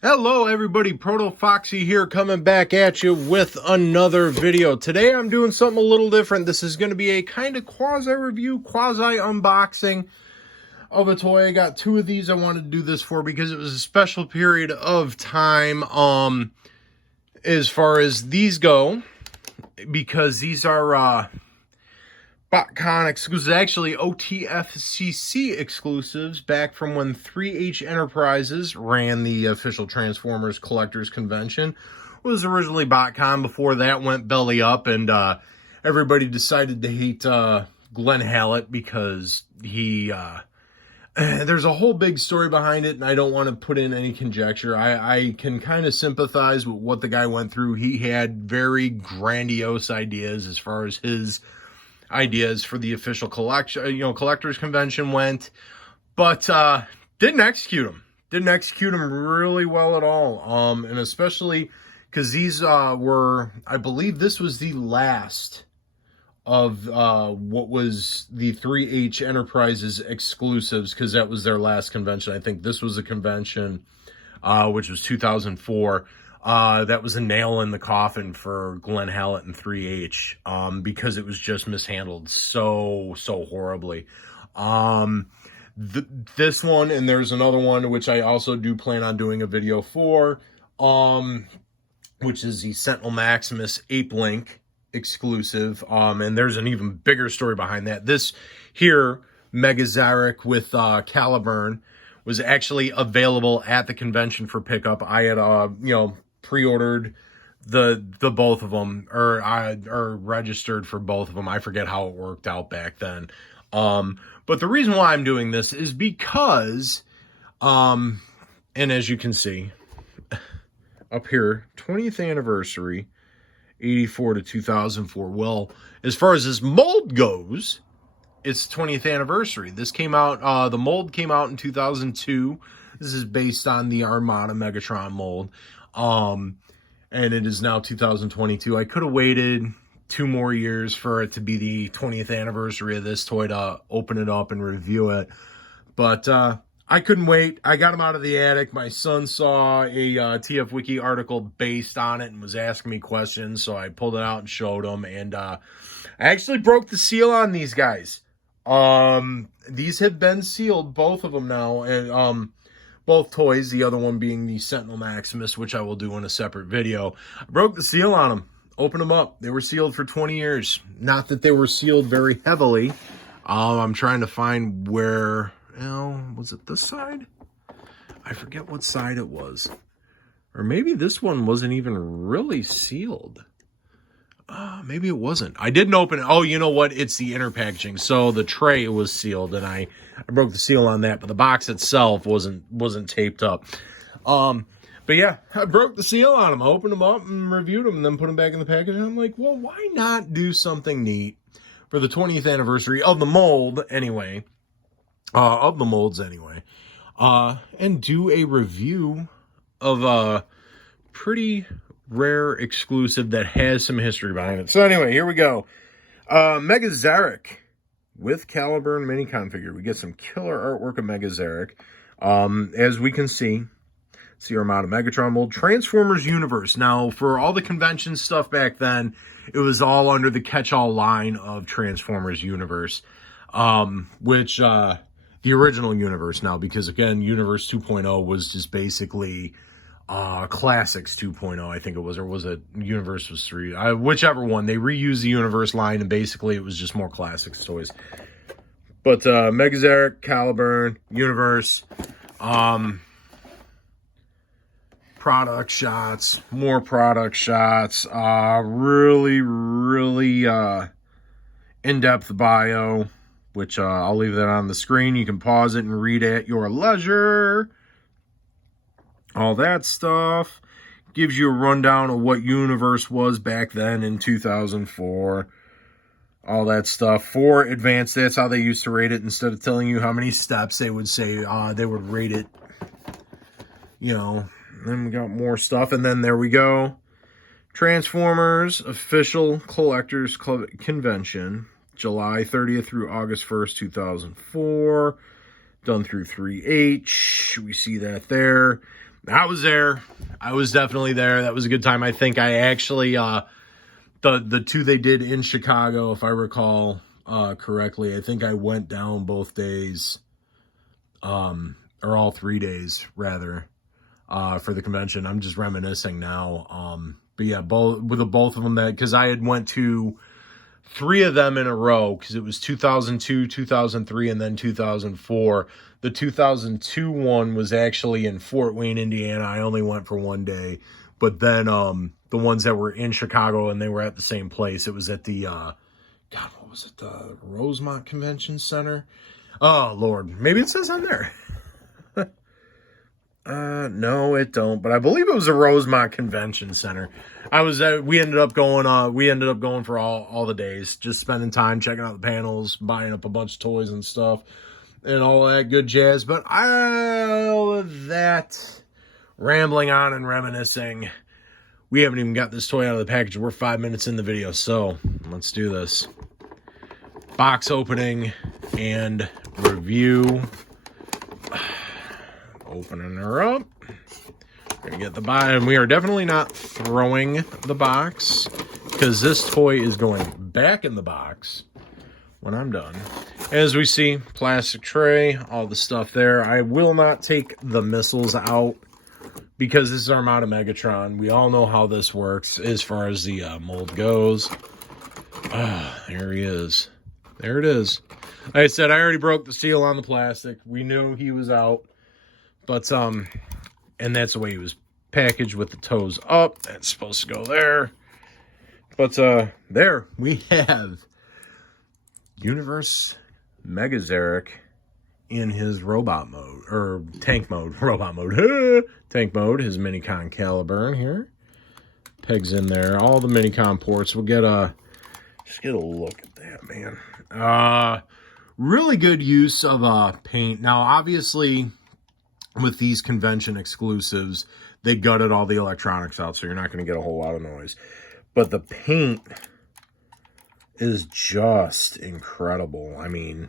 Hello everybody, ProtoFoxy here, coming back at you with another video. Today I'm doing something a little different. This is going to be a kind of quasi-review, quasi-unboxing of a toy. I got two of these I wanted to do this for because it was a special period of time as far as these go, because these are BotCon exclusives, actually OTFCC exclusives, back from when 3H Enterprises ran the official Transformers Collectors Convention. It was originally BotCon. Before that went belly up, and everybody decided to hate Glenn Hallett because he... there's a whole big story behind it, and I don't want to put in any conjecture. I can kind of sympathize with what the guy went through. He had very grandiose ideas as far as his ideas for the official collectors convention went, but didn't execute them really well at all. And especially because these were, I believe this was the last of what was the 3H Enterprises exclusives, because that was their last convention. I think this was a convention which was 2004. That was a nail in the coffin for Glenn Hallett and 3H, because it was just mishandled so horribly. This one, and there's another one which I also do plan on doing a video for, which is the Sentinel Maximus Ape Link exclusive, and there's an even bigger story behind that. This here, Megazarak with Caliburn, was actually available at the convention for pickup. I had pre-ordered the both of them, or registered for both of them. I forget how it worked out back then. But the reason why I'm doing this is because, and as you can see up here, 20th anniversary, 84 to 2004. Well, as far as this mold goes, it's 20th anniversary. This came out, the mold came out in 2002. This is based on the Armada Megatron mold. And it is now 2022. I could have waited 2 more years for it to be the 20th anniversary of this toy to open it up and review it. But I couldn't wait. I got them out of the attic. My son saw a TF Wiki article based on it and was asking me questions, so I pulled it out and showed him. And I actually broke the seal on these guys. These have been sealed, both of them now, and both toys, the other one being the Sentinel Maximus, which I will do in a separate video. I broke the seal on them, opened them up. They were sealed for 20 years. Not that they were sealed very heavily. I'm trying to find where, was it this side? I forget what side it was. Or maybe this one wasn't even really sealed. Maybe it wasn't. I didn't open it. Oh, you know what? It's the inner packaging. So the tray was sealed, and I broke the seal on that, but the box itself wasn't taped up. But yeah, I broke the seal on them. I opened them up and reviewed them, and then put them back in the package. And I'm like, well, why not do something neat for the 20th anniversary of the mold anyway? Of the molds anyway. And do a review of a pretty rare exclusive that has some history behind it. So anyway, here we go. Megazarak with Caliburn mini configure. We get some killer artwork of Megazarak. As we can see, it's the Armada Megatron mold. Transformers Universe. Now, for all the convention stuff back then, it was all under the catch-all line of Transformers Universe, which the original Universe now, because again, Universe 2.0 was just basically Classics 2.0, I think it was, or was it Universe was 3? Whichever one. They reused the Universe line, and basically it was just more Classics toys. But Megazarak, Caliburn, Universe, product shots, more product shots, really in-depth bio, which I'll leave that on the screen. You can pause it and read at your leisure. All that stuff gives you a rundown of what Universe was back then in 2004. All that stuff. For advanced, that's how they used to rate it. Instead of telling you how many steps, they would say they would rate it, Then we got more stuff, and then there we go. Transformers Official Collectors Convention, July 30th through August 1st, 2004. done through 3H. We see that there. I was there. I was definitely there. That was a good time. I think I actually, the two they did in Chicago, if I recall correctly, I think I went down both days, or all 3 days, rather, for the convention. I'm just reminiscing now. But yeah, both of them, that, because I had went to 3 of them in a row, because it was 2002, 2003, and then 2004. The 2002 one was actually in Fort Wayne, Indiana. I only went for 1 day. But then the ones that were in Chicago and they were at the same place, it was at the, God, what was it? The Rosemont Convention Center? Oh, Lord. Maybe it says on there. No, it don't. But I believe it was the Rosemont Convention Center. We ended up going for all the days, just spending time checking out the panels, buying up a bunch of toys and stuff, and all that good jazz. But all of that rambling on and reminiscing, we haven't even got this toy out of the package. We're 5 minutes in the video, so let's do this. Box opening and review. Opening her up. We're gonna get the box, and we are definitely not throwing the box, because this toy is going back in the box when I'm done. As we see, plastic tray, all the stuff there. I will not take the missiles out, because this is Armada Megatron. We all know how this works as far as the mold goes. There he is. There it is. Like I said, I already broke the seal on the plastic. We knew he was out. But, and that's the way he was packaged, with the toes up. That's supposed to go there. But, there we have Universe Megazarak in his robot mode, or tank mode, robot mode, tank mode, his Minicon caliber in here. Pegs in there, all the Minicon ports. We'll just get a look at that, man. Really good use of paint. Now, obviously, with these convention exclusives, they gutted all the electronics out, so you're not going to get a whole lot of noise. But the paint is just incredible. I mean,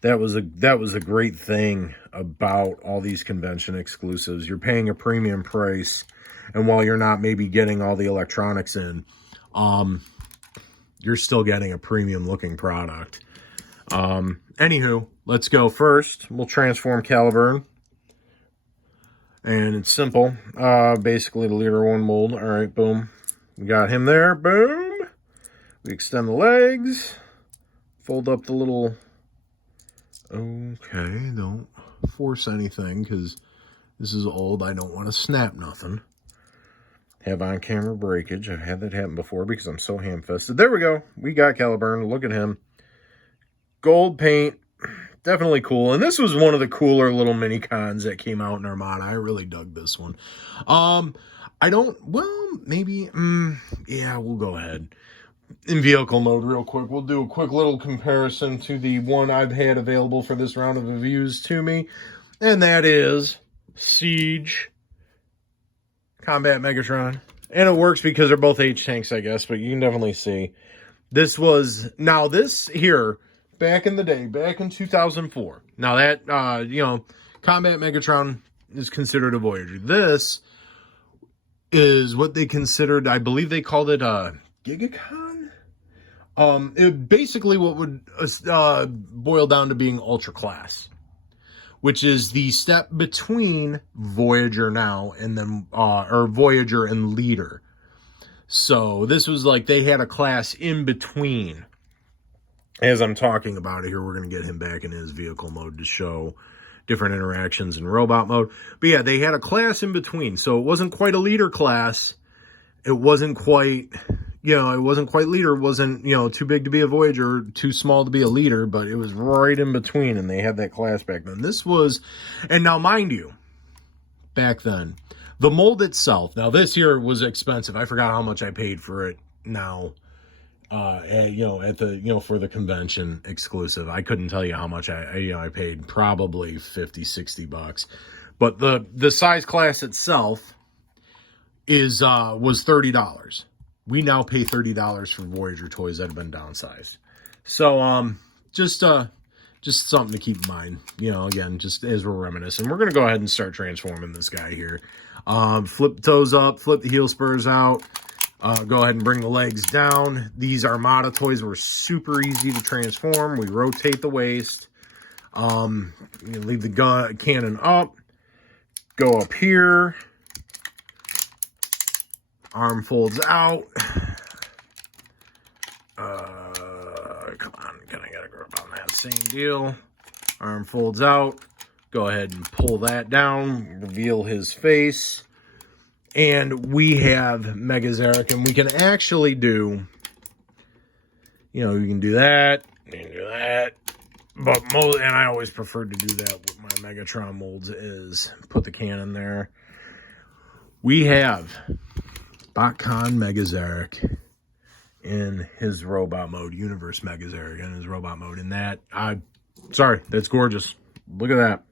that was a great thing about all these convention exclusives. You're paying a premium price, and while you're not maybe getting all the electronics in, you're still getting a premium looking product. Anywho, let's go. First, we'll transform Caliburn. And it's simple. Basically the Leader 1 mold. All right, boom. We got him there. Boom. We extend the legs. Fold up the little... Okay, don't force anything, because this is old. I don't want to snap nothing. Have on-camera breakage. I've had that happen before because I'm so ham-fisted. There we go. We got Caliburn. Look at him. Gold paint. Definitely cool. And this was one of the cooler little mini cons that came out in Armada. I really dug this one. Maybe, yeah, we'll go ahead. In vehicle mode real quick, we'll do a quick little comparison to the one I've had available for this round of reviews to me. And that is Siege Combat Megatron. And it works because they're both H-tanks, I guess, but you can definitely see. This here... Back in the day, back in 2004. Now that, Combat Megatron is considered a Voyager. This is what they considered, I believe they called it a Gigacon? It basically what would boil down to being Ultra Class, which is the step between Voyager now and then, or Voyager and Leader. So this was like they had a class in between. As I'm talking about it here, we're going to get him back in his vehicle mode to show different interactions in robot mode. But yeah, they had a class in between. So it wasn't quite a Leader class. It wasn't quite, it wasn't quite Leader. It wasn't, too big to be a Voyager, too small to be a Leader. But it was right in between, and they had that class back then. And now mind you, back then, the mold itself, now this here was expensive. I forgot how much I paid for it now. For the convention exclusive. I couldn't tell you how much I paid, probably $50-$60. But the size class itself was $30. We now pay $30 for Voyager toys that have been downsized. So just just something to keep in mind, you know, again, just as we're reminiscing. We're going to go ahead and start transforming this guy here. Flip the toes up, flip the heel spurs out. Go ahead and bring the legs down. These Armada toys were super easy to transform. We rotate the waist. Leave the cannon up. Go up here. Arm folds out. Come on, I gotta grab on that same deal. Arm folds out. Go ahead and pull that down. Reveal his face. And we have Megazarak, and we can actually do, you know, you can do that, you can do that. But and I always prefer to do that with my Megatron molds, is put the cannon there. We have BotCon Megazarak in his robot mode, Universe Megazarak in his robot mode. And that, sorry, that's gorgeous. Look at that.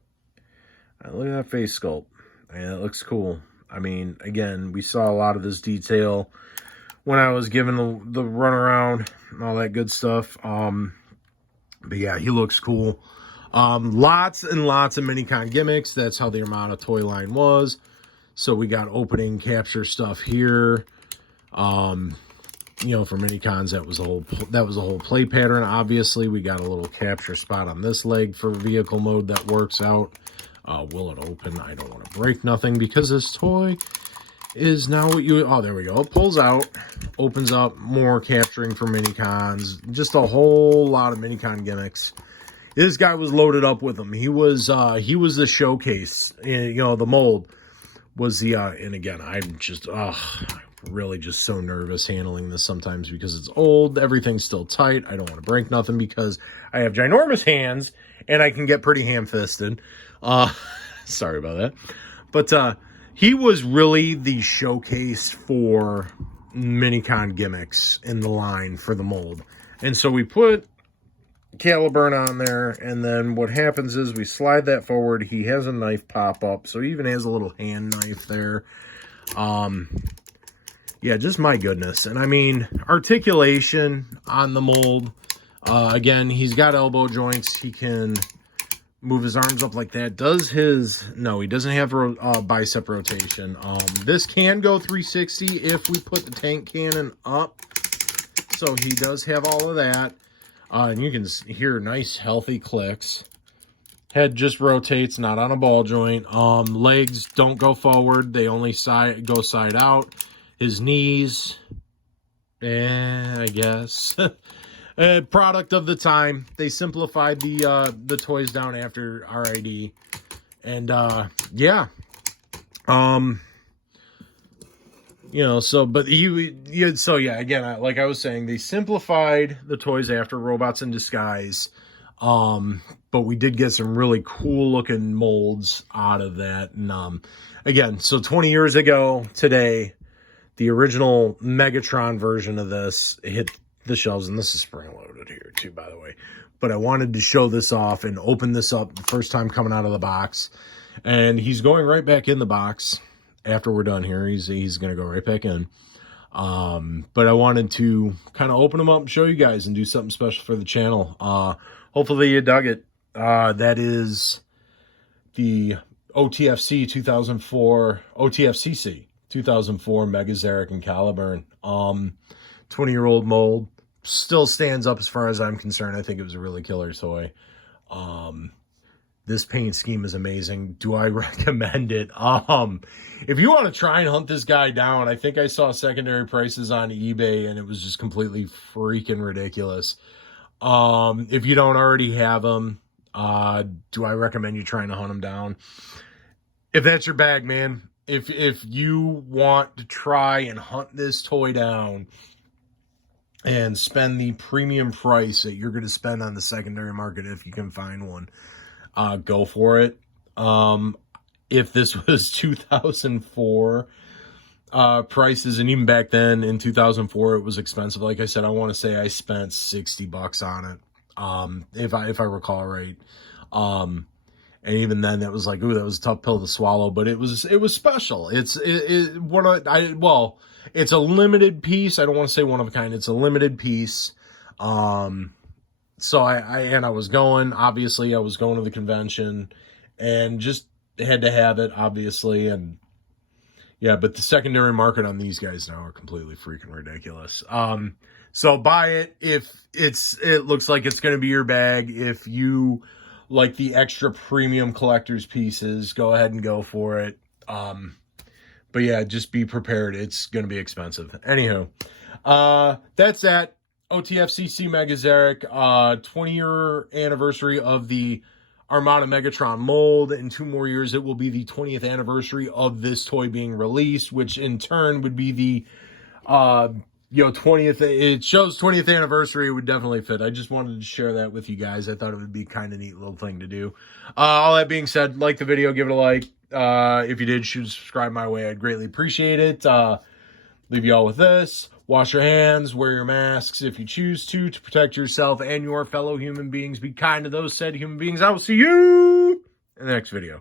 Look at that face sculpt. And it looks cool. I mean, again, we saw a lot of this detail when I was giving the runaround and all that good stuff. But yeah, he looks cool. Lots and lots of Minicon gimmicks. That's how the Armada toy line was. So we got opening capture stuff here. You know, for Minicons, that was a whole play pattern. Obviously, we got a little capture spot on this leg for vehicle mode that works out. Will it open? I don't want to break nothing because this toy is now what you... Oh, there we go. It pulls out, opens up, more capturing for Minicons. Just a whole lot of Minicon gimmicks. This guy was loaded up with them. He was the showcase. You know, the mold was the... and again, I'm just... really just so nervous handling this sometimes because it's old. Everything's still tight. I don't want to break nothing because I have ginormous hands and I can get pretty ham-fisted. Sorry about that. But he was really the showcase for Minicon gimmicks in the line for the mold. And so we put Caliburn on there, and then what happens is we slide that forward. He has a knife pop up, so he even has a little hand knife there. Yeah, just my goodness. And I mean, articulation on the mold. Again, he's got elbow joints. He can move his arms up like that. No, he doesn't have bicep rotation. This can go 360 if we put the tank cannon up. So he does have all of that. And you can hear nice, healthy clicks. Head just rotates, not on a ball joint. Legs don't go forward. They only go side out. His knees, I guess. Product of the time. They simplified the toys down after RID. And, yeah. You know, so, but so yeah, again, like I was saying, they simplified the toys after Robots in Disguise. But we did get some really cool looking molds out of that. And, again, so 20 years ago today, the original Megatron version of this hit the shelves, and this is spring-loaded here too, by the way. But I wanted to show this off and open this up the first time coming out of the box. And he's going right back in the box after we're done here. He's going to go right back in. But I wanted to kind of open them up and show you guys and do something special for the channel. Hopefully you dug it. That is the OTFC 2004, OTFCC 2004 Megazarak and Caliburn. 20-year-old mold. Still stands up as far as I'm concerned. I think it was a really killer toy. This paint scheme is amazing. Do I recommend it? If you want to try and hunt this guy down, I think I saw secondary prices on eBay and it was just completely freaking ridiculous. If you don't already have him, do I recommend you trying to hunt him down? If that's your bag, man. If you want to try and hunt this toy down and spend the premium price that you're going to spend on the secondary market if you can find one, go for it. If this was 2004 prices, and even back then in 2004 it was expensive. Like I said, I want to say I spent $60 on it, if I recall right. And even then that was like, ooh, that was a tough pill to swallow, but it was special. It's it's a limited piece. I don't want to say one of a kind. It's a limited piece. So I was going, obviously I was going to the convention and just had to have it, obviously. And yeah, but the secondary market on these guys now are completely freaking ridiculous. So buy it if it looks like it's going to be your bag. If you like the extra premium collector's pieces, go ahead and go for it. But yeah, just be prepared. It's going to be expensive. Anywho, that's that. OTFCC Megazarak, 20-year anniversary of the Armada Megatron mold. In 2 more years, it will be the 20th anniversary of this toy being released, which in turn would be the 20th. It shows 20th anniversary. It would definitely fit. I just wanted to share that with you guys. I thought it would be kind of neat little thing to do. All that being said, like the video, give it a like. If you did, shoot subscribe my way. I'd greatly appreciate it. Leave you all with this. Wash your hands, wear your masks if you choose to protect yourself and your fellow human beings. Be kind to those said human beings. I will see you in the next video.